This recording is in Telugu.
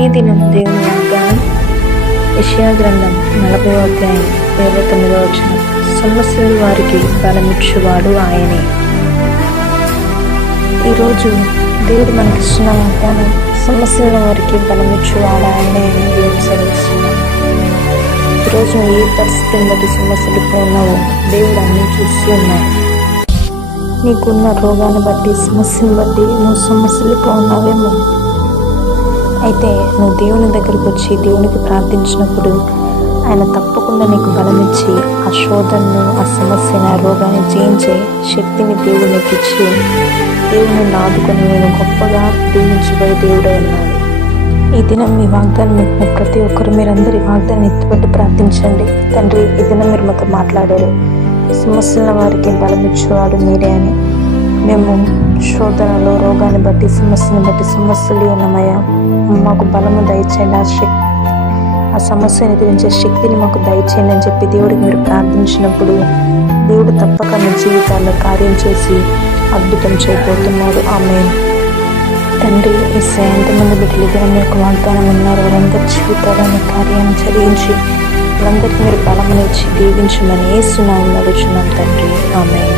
ఈ దినం దేవుని వాగ్దానం యెషయా గ్రంథం 40వ అధ్యాయం 29వ వచనం. సమస్యలు వారికి బలమిచ్చువాడు ఆయనే. ఈరోజు దేవుడు మనకిస్తున్న వాగ్దానం, సమస్యల వారికి బలమిచ్చువాడు ఆయనే అని దేవుడు సెలవిస్తున్నాడు. ఈరోజు ఏ పరిస్థితిని బట్టి సమస్యలు ఉన్నావో దేవుడు అన్నీ చూస్తూ ఉన్నాడు. నీకున్న రోగాన్ని బట్టి, సమస్యను బట్టి నువ్వు సమస్యలు ఉన్నావేమో. అయితే నువ్వు దేవుని దగ్గరకు వచ్చి దేవునికి ప్రార్థించినప్పుడు ఆయన తప్పకుండా నీకు బలమిచ్చి ఆ శోధనను, ఆ సమస్యను, ఆ రోగాన్ని జయించే శక్తిని దేవుడు నీకు ఇచ్చి దేవుని ఆదుకొని నేను గొప్పగా దీవించబోయే దేవుడే ఉన్నాడు. ఈ దినం మీ వాగ్దానం ఎత్తిన ప్రతి ఒక్కరు మీరందరి వాగ్దానం ఎత్తిపెట్టి ప్రార్థించండి. తండ్రి, ఈ దినం మీరు మాతో మాట్లాడారు, సమస్యల వారికి బలమిచ్చేవాడు మీరే అని. మేము శోధనలో, రోగాన్ని బట్టి, సమస్యను బట్టి సమస్యలు ఉన్నామయ్యా, మాకు బలము దయచేయండి, ఆ సమస్యను ఎదిరించే శక్తిని మాకు దయచేయండి అని చెప్పి దేవుడికి మీరు ప్రార్థించినప్పుడు దేవుడు తప్పక మీ జీవితాల్లో కార్యం చేసి అద్భుతం చేయబోతున్నాడు. ఆమేన్. తండ్రి, ఈ ఎంతమంది బిడ్డలు దినం మీకు వాగ్దానం ఉన్నారు, వాళ్ళందరి జీవితాలను కార్యాన్ని చదివించి వాళ్ళందరికీ మీరు బలమునిచ్చి దీవించమని యేసు నామములో అడుగుచున్నాం తండ్రి. ఆమేన్.